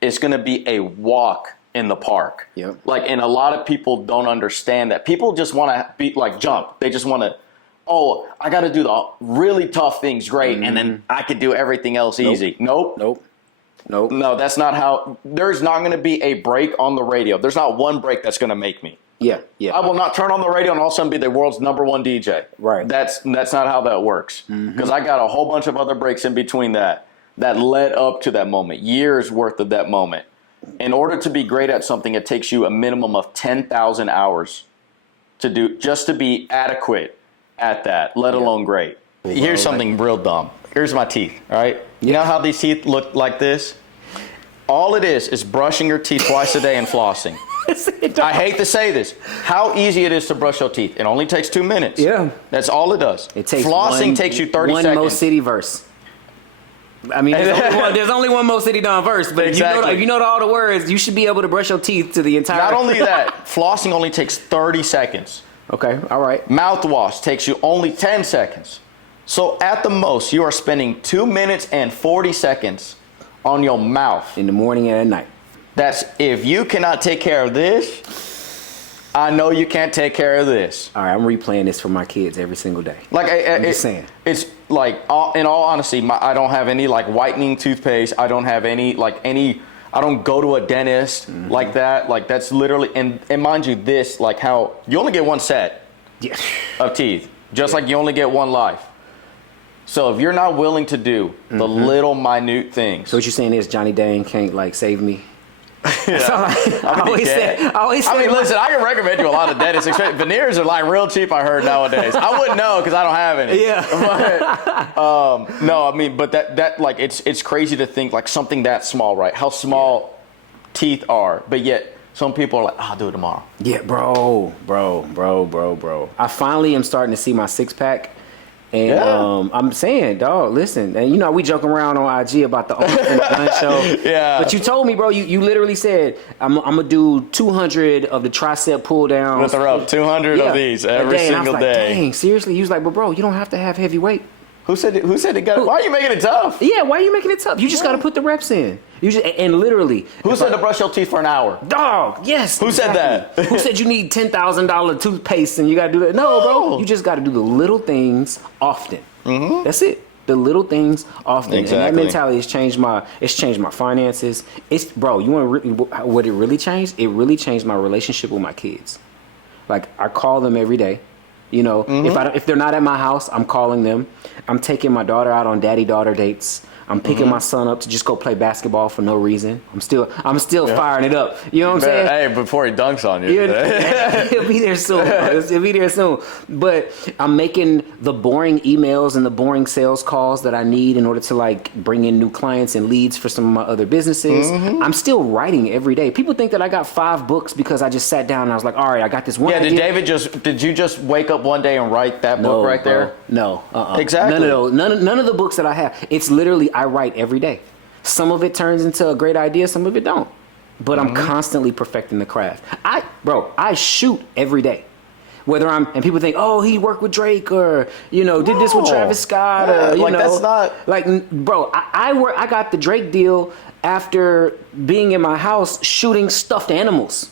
is going to be a walk in the park. Yep. Like, and a lot of people don't understand that. People just want to be like jump. They just want to, I got to do the really tough things great, and then I could do everything else easy. Nope. No, that's not how. There's not going to be a break on the radio. There's not one break that's going to make me. Yeah. I will not turn on the radio and all of a sudden be the world's #1 DJ. Right. That's not how that works. Because I got a whole bunch of other breaks in between that led up to that moment, years worth of that moment. In order to be great at something, it takes you a minimum of 10,000 hours to do just to be adequate at that, let alone great. Here's something real dumb. Here's my teeth, all right? You know how these teeth look like this? All it is brushing your teeth twice a day and flossing. I hate to say this. How easy it is to brush your teeth. It only takes 2 minutes. Yeah. That's all it does. It takes Flossing takes you 30 seconds. One Mo City verse. I mean, there's only one Mo City Don verse, but Exactly. if you know all the words, you should be able to brush your teeth to the entire. Not only that, flossing only takes 30 seconds. Okay, all right. Mouthwash takes you only 10 seconds. So at the most, you are spending 2 minutes and 40 seconds on your mouth. In the morning and at night. That's if you cannot take care of this, I know you can't take care of this. All right, I'm replaying this for my kids every single day. Like I'm just saying. It's like in all honesty, I don't have any like whitening toothpaste. I don't have any. I don't go to a dentist like that. Like that's literally and mind you, this like how you only get one set of teeth, just like you only get one life. So if you're not willing to do the little minute things, So what you're saying is Johnny Dang can't like save me? yeah. I always said. I mean, listen, I can recommend you a lot of dentists. Veneers are like real cheap, I heard nowadays. I wouldn't know because I don't have any. Yeah. But, no, I mean, but that like it's crazy to think like something that small, right? How small teeth are, but yet some people are like, I'll do it tomorrow. Yeah, bro. I finally am starting to see my six pack. And I'm saying, dog, listen, and you know, we joke around on IG about the Unfiltered Gun show. Yeah. But you told me, bro, you literally said, I'm going to do 200 of the tricep pull downs. With the rope, 200 of these every single and I was day. Like, dang, seriously? He was like, but bro, you don't have to have heavy weight. Who said it got? Why are you making it tough? Yeah, why are you making it tough? You just got to put the reps in. You just, and literally. Who said to brush your teeth for an hour? Dog, yes. Who said that? Who said you need $10,000 toothpaste and you got to do that? No, bro. You just got to do the little things often. Mm-hmm. That's it. The little things often. Exactly. And that mentality has changed my finances. Bro, you want what it really changed? It really changed my relationship with my kids. Like I call them every day. You know, if they're not at my house, I'm calling them. I'm taking my daughter out on daddy-daughter dates. I'm picking my son up to just go play basketball for no reason. I'm still firing it up. You know what I'm saying? Hey, before he dunks on you. He'll be there soon. He'll be there soon. But I'm making the boring emails and the boring sales calls that I need in order to like bring in new clients and leads for some of my other businesses. I'm still writing every day. People think that I got 5 books because I just sat down and I was like, all right, I got this one. Yeah, idea. did you just wake up one day and write that book right there? No. Exactly. None of those. None of the books that I have. It's literally I write every day. Some of it turns into a great idea, some of it don't. But I'm constantly perfecting the craft. I shoot every day. and people think, oh, he worked with Drake, or did this with Travis Scott, or like that's not like, bro. I got the Drake deal after being in my house shooting stuffed animals.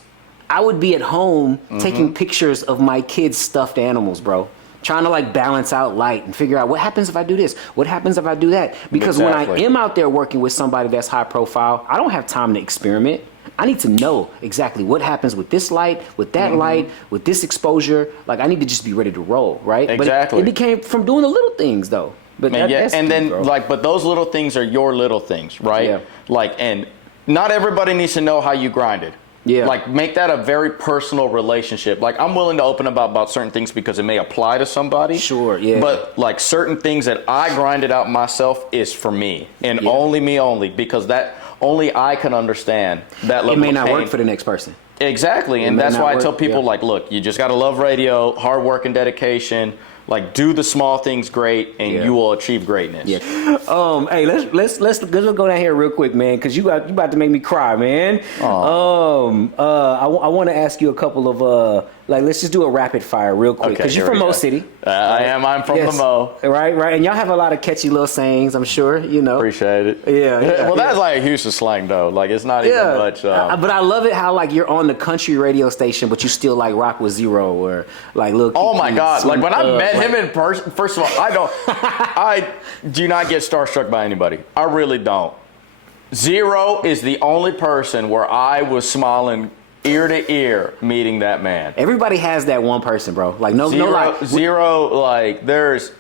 I would be at home taking pictures of my kids' stuffed animals, bro. Trying to like balance out light and figure out what happens if I do this, what happens if I do that. Because when I am out there working with somebody that's high profile, I don't have time to experiment. I need to know exactly what happens with this light, with that light, with this exposure. Like I need to just be ready to roll, right? Exactly. But it became from doing the little things though. But that's and key, then bro. but those little things are your little things, right? Yeah. Like, and not everybody needs to know how you grinded. Yeah. Like, make that a very personal relationship. Like, I'm willing to open about certain things because it may apply to somebody. Sure, yeah. But, like, certain things that I grinded out myself is for me. And only me only. Because that only I can understand that level of pain. It may not work for the next person. Exactly. And that's why I tell people, like, look, you just got to love radio, hard work and dedication. Like, do the small things great, and you will achieve greatness. Yeah. Hey, let's go down here real quick, man, because you about to make me cry, man. I want to ask you a couple of let's just do a rapid fire real quick, because you're from Mo City. I am. I'm from the Mo. Right. And y'all have a lot of catchy little sayings, I'm sure. Appreciate it. Yeah. Well, that's like Houston slang, though. Like, it's not even much. But I love it how like you're on the country radio station, but you still like rock with Zero or like Lil. Oh my God! Like when I met like, him in person, first of all, I do not get starstruck by anybody. I really don't. Zero is the only person where I was smiling ear to ear meeting that man. Everybody has that one person, bro. Like Zero. Like there's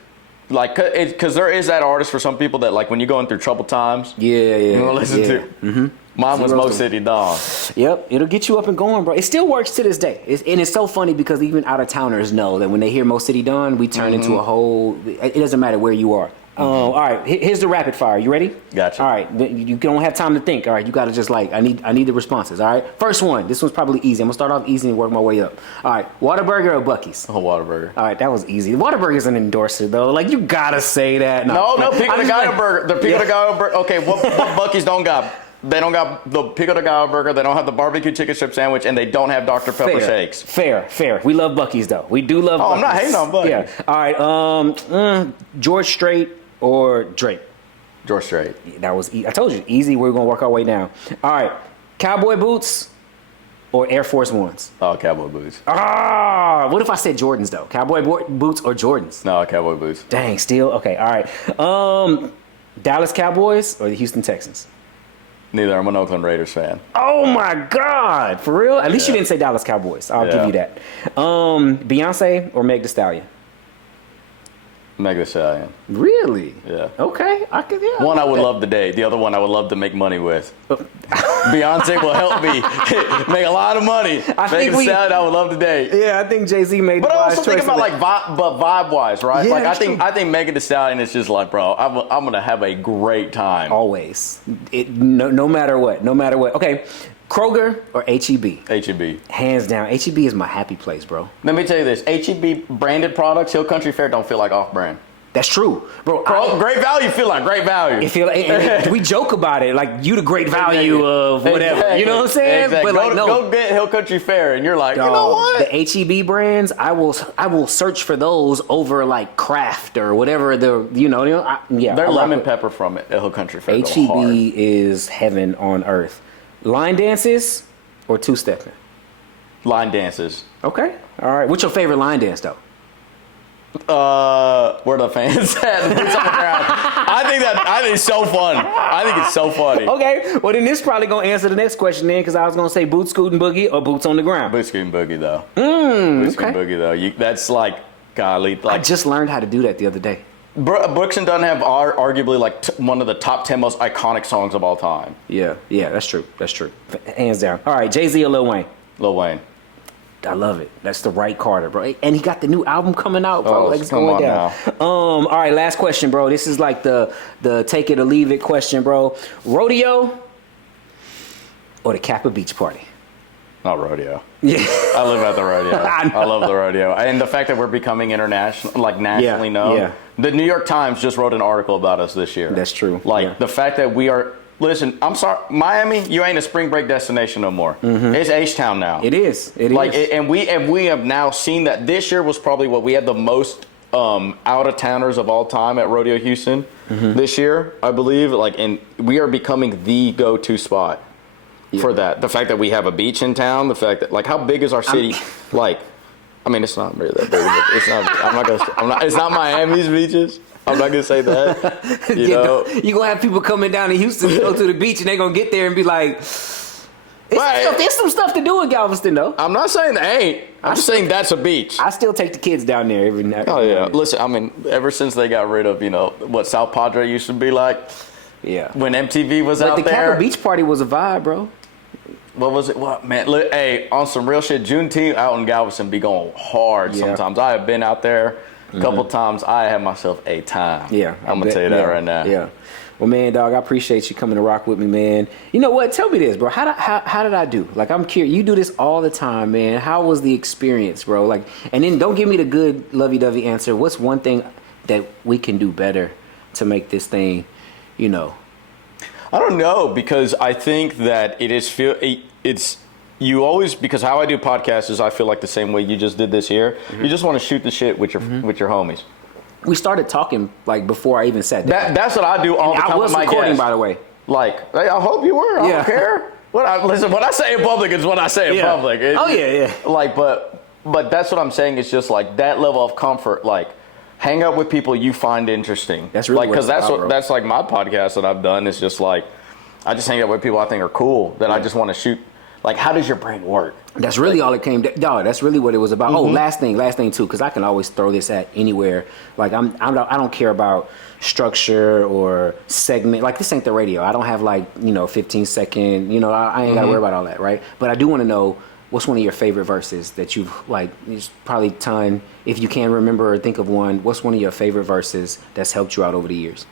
like because there is that artist for some people that like when you're going through troubled times. You want to listen to. Mm-hmm. Mine was Mo City Dawn. Yep, it'll get you up and going, bro. It still works to this day. And it's so funny because even out-of-towners know that when they hear Mo City Dawn, we turn into a whole... It doesn't matter where you are. All right, here's the rapid fire. You ready? Gotcha. All right, you don't have time to think. All right, you got to just like, I need the responses, all right? First one, this one's probably easy. I'm going to start off easy and work my way up. All right, Whataburger or Buc-ee's? Oh, Whataburger. All right, that was easy. Whataburger's an endorser, though. Like, you got to say that. No, Pico de Gallo burger. The Pico de Gallo burger. Okay, what Buc-ee's don't got? They don't got the Pico de Gallo burger. They don't have the barbecue chicken strip sandwich, and they don't have Dr. Pepper shakes. Fair. We love Buc-ee's, though. We do love Buc-ee's. I'm not hating on Buc-ee's. Yeah. All right, George Strait or Drake? George Strait. That was I told you, easy. We're going to work our way down. All right, cowboy boots or Air Force Ones? Oh, cowboy boots. What if I said Jordans, though? Cowboy boots or Jordans? No, cowboy boots. Dang, still? Okay, all right. Dallas Cowboys or the Houston Texans? Neither. I'm an Oakland Raiders fan. Oh, my God. For real? At least you didn't say Dallas Cowboys. I'll give you that. Beyonce or Meg Thee Stallion? Meg Thee Stallion. Really? Yeah. Okay. One I would love to date. The other one I would love to make money with. Beyonce will help me make a lot of money. Meg Thee Stallion I would love to date. Yeah, I think Jay-Z made the wise choice. But I also think about like vibe-wise, right? Yeah, like I think Megan Thee Stallion is just like, bro, I'm gonna have a great time. Always. No matter what. Okay. Kroger or H-E-B? H-E-B. Hands down. H-E-B is my happy place, bro. Let me tell you this. H-E-B branded products, Hill Country Fair don't feel like off-brand. That's true, bro. Great value feel like great value. We joke about it, like you the great value of whatever. Exactly. You know what I'm saying? Exactly. But like, go get Hill Country Fair, and you're like, you know what? The H-E-B brands, I will search for those over like Kraft or whatever the Their lemon pepper from Hill Country Fair. H-E-B is heaven on earth. Line dances or two-stepping? Line dances. Okay. All right. What's your favorite line dance though? Where the fans at? The boots on the ground. I think it's so fun. I think it's so funny. Okay, well then this probably gonna answer the next question then, because I was gonna say boots scooting boogie or boots on the ground. Boots scooting boogie though. Boots scooting Okay. boogie though. That's like, golly. Like, I just learned how to do that the other day. Brooks and Dunn have arguably like one of the top 10 most iconic songs of all time. Yeah, that's true. Hands down. All right, Jay-Z or Lil Wayne? Lil Wayne. I love it. That's the right Carter, bro. And he got the new album coming out, bro. Oh, Like, it's come going on down. now. All right, last question, bro. This is like the take it or leave it question, bro. Rodeo or the Kappa Beach Party? Not Rodeo. Yeah. I live at the Rodeo. I know. I love the Rodeo. And the fact that we're becoming international, like nationally known. Yeah. The New York Times just wrote an article about us this year. That's true. Like Yeah. the fact that we are listen, I'm sorry, Miami, you ain't a spring break destination no more. It's H-Town now. It is. It is. And we have now seen that this year was probably what we had the most out of towners of all time at Rodeo Houston this year, I believe. And we are becoming the go-to spot for that. The fact that we have a beach in town, the fact that how big is our city? It's not really that big. It's not. It's not Miami's beaches. I'm not gonna say that. You're gonna have people coming down to Houston to go to the beach, and they're gonna get there and be like, there's some stuff to do in Galveston, though. I'm not saying there ain't. I'm just saying that's a beach. I still take the kids down there every night. Oh, yeah. Listen, ever since they got rid of, what South Padre used to be like. Yeah. When MTV was out there. The Kappa Beach Party was a vibe, bro. What was it? What, man? Hey, on some real shit, Juneteenth out in Galveston be going hard sometimes. I have been out there a couple times. I had myself a time. Yeah. I'm going to tell you that right now. Yeah. Well, man, dog, I appreciate you coming to rock with me, man. You know what? Tell me this, bro. How did I do? I'm curious. You do this all the time, man. How was the experience, bro? And then don't give me the good lovey-dovey answer. What's one thing that we can do better to make this thing, I don't know, because I think that because how I do podcasts is I feel like the same way you just did this here. You just want to shoot the shit with your homies. We started talking before I even sat down. That's what I do all the time with my guests. I was recording, by the way. I hope you were. I don't care. What I say in public is what I say in public. But that's what I'm saying. It's just that level of comfort. Hang out with people you find interesting. That's really because that's my podcast that I've done. It's just I just hang out with people I think are cool that I just want to shoot. How does your brain work? That's really all it came to. Dog, that's really what it was about. Oh, last thing too, because I can always throw this at anywhere. I don't care about structure or segment. This ain't the radio. I don't have 15 second. I ain't got to worry about all that, right? But I do want to know what's one of your favorite verses that you've it's probably a ton. If you can remember or think of one, what's one of your favorite verses that's helped you out over the years?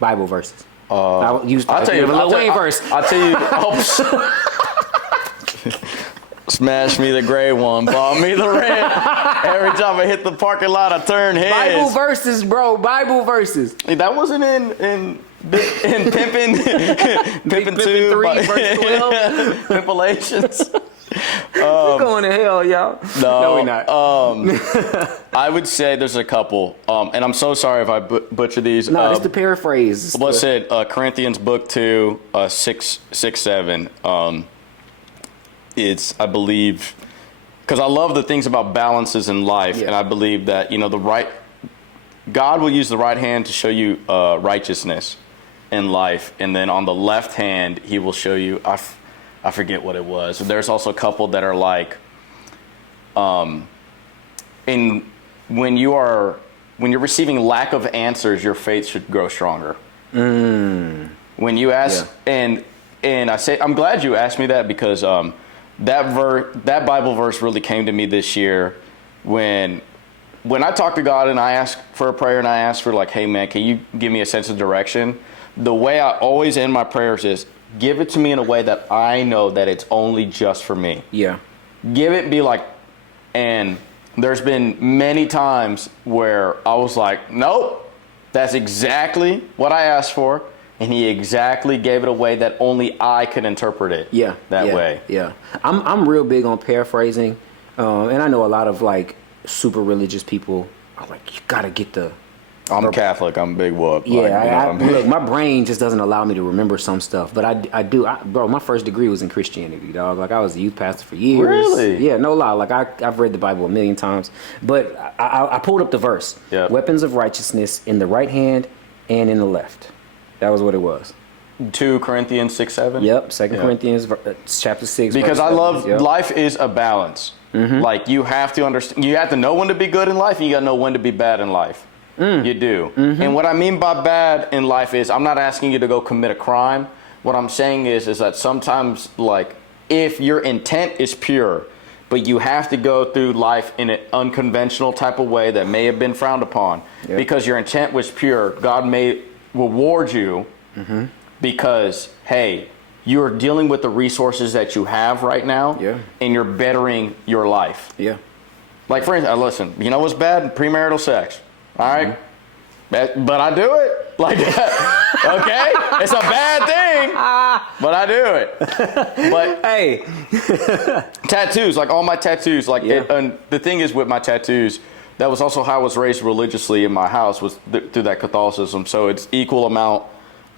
Bible verses. I'll tell you a Lil Wayne verse. I'll tell you. Smash me the gray one, bought me the red. Every time I hit the parking lot, I turn heads. Bible verses, bro. Bible verses. That wasn't in Pimpin' 2, 3, verse 12. Pimpilations. We're going to hell, y'all. No, we're not. I would say there's a couple, and I'm so sorry if I butcher these. No, it's the paraphrase. What's it? Corinthians book 2, 6, 7. It's, I believe, because I love the things about balances in life, and I believe that God will use the right hand to show you righteousness in life, and then on the left hand He will show you. I forget what it was. There's also a couple that are when you're receiving lack of answers, your faith should grow stronger. When you ask, and I say, I'm glad you asked me that, because that Bible verse really came to me this year when I talk to God and I ask for a prayer and I ask for hey man, can you give me a sense of direction? The way I always end my prayers is, give it to me in a way that I know that it's only just for me. Yeah. And there's been many times where I was nope, that's exactly what I asked for. And He exactly gave it a way that only I could interpret it that way. Yeah. I'm real big on paraphrasing. And I know a lot of super religious people are you got to get the... I'm Catholic. I'm a big whoop. Yeah, look, my brain just doesn't allow me to remember some stuff. But I do. Bro, my first degree was in Christianity, dog. I was a youth pastor for years. Really? Yeah, no lie. I've read the Bible a million times. But I pulled up the verse. Yep. Weapons of righteousness in the right hand and in the left. That was what it was. 2 Corinthians 6, 7? Yep, 2 Corinthians chapter 6. Because I love, life is a balance. You have to understand, you have to know when to be good in life, and you got to know when to be bad in life. You do. And what I mean by bad in life is, I'm not asking you to go commit a crime. What I'm saying is that sometimes, if your intent is pure, but you have to go through life in an unconventional type of way that may have been frowned upon, because your intent was pure, God may reward you because, hey, you're dealing with the resources that you have right now, and you're bettering your life. Yeah. For instance, listen, you know what's bad? Premarital sex. All right? But I do it. Okay? It's a bad thing, but I do it. But Hey. tattoos, like all my tattoos, like and the thing is with my tattoos, that was also how I was raised religiously in my house, was through that Catholicism. So it's equal amount.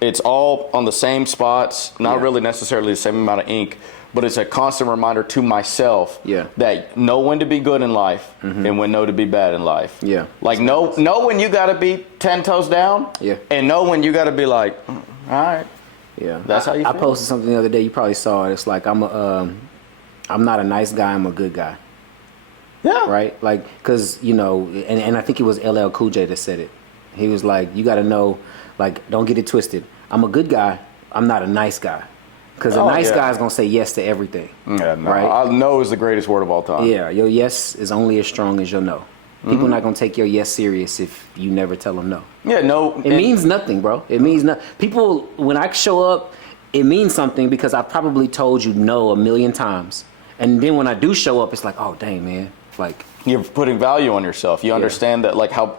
It's all on the same spots, not really necessarily the same amount of ink, but it's a constant reminder to myself that know when to be good in life and when know to be bad in life. Yeah. Like know when you got to be 10 toes down and know when you got to be like, all right. Yeah. That's how you feel. I posted something the other day. You probably saw it. It's like, I'm not a nice guy. I'm a good guy. Yeah. Right? Like, because, you know, and I think it was LL Cool J that said it. He was like, you got to know, like, don't get it twisted. I'm a good guy. I'm not a nice guy. Because a nice guy is going to say yes to everything. Yeah, no. Right? No is the greatest word of all time. Yeah. Your yes is only as strong as your no. People are not going to take your yes serious if you never tell them no. Yeah, no. It means nothing, bro. It means nothing. People, when I show up, it means something because I probably told you no a million times. And then when I do show up, it's like, oh, dang, man. Like, you're putting value on yourself. You understand that, like, how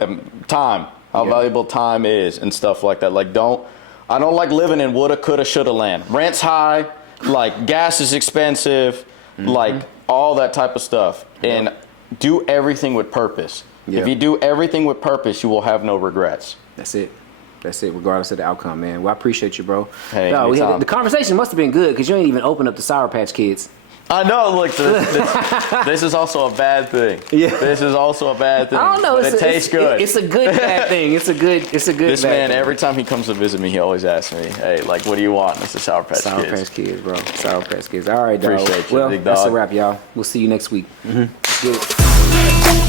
valuable time is and stuff like that. Like, I don't like living in woulda, coulda, shoulda land. Rent's high, like gas is expensive, like all that type of stuff. And do everything with purpose. If you do everything with purpose, you will have no regrets. That's it. That's it, regardless of the outcome, man. Well, I appreciate you, bro. Hey, the conversation must have been good because you ain't even opened up the Sour Patch Kids. I know. Look, this is also a bad thing. Yeah, this is also a bad thing. I don't know. It tastes good. It's a good bad thing. It's a good. This bad man, thing. every time he comes to visit me, he always asks me, "Hey, like, what do you want?" And it's a Sour Patch Kids. Sour Patch Kids, bro. Sour Patch Kids. All right, dog. Appreciate you, well, big dog. that's a wrap, y'all. We'll see you next week. Good.